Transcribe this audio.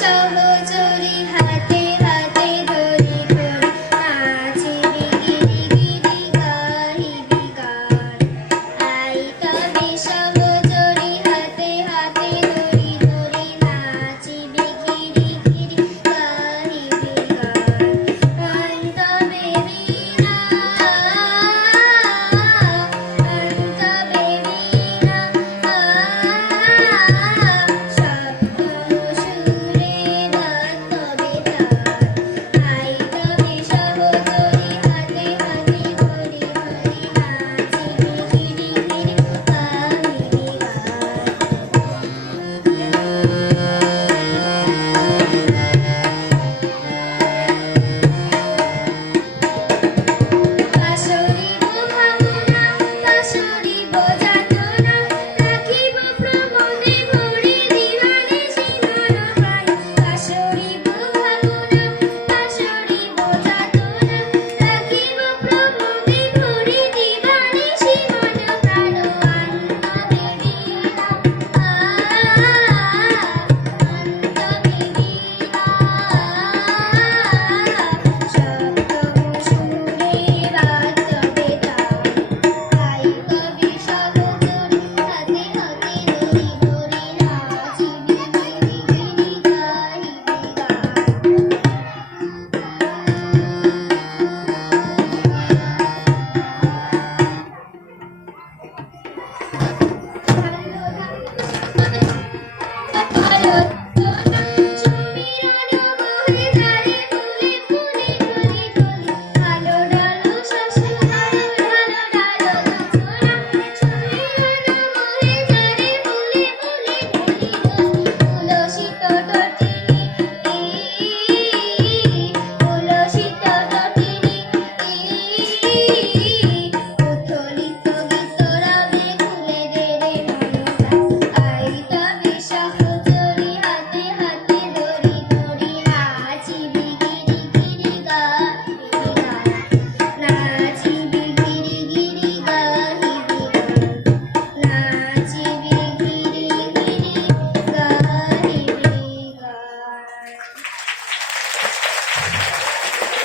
so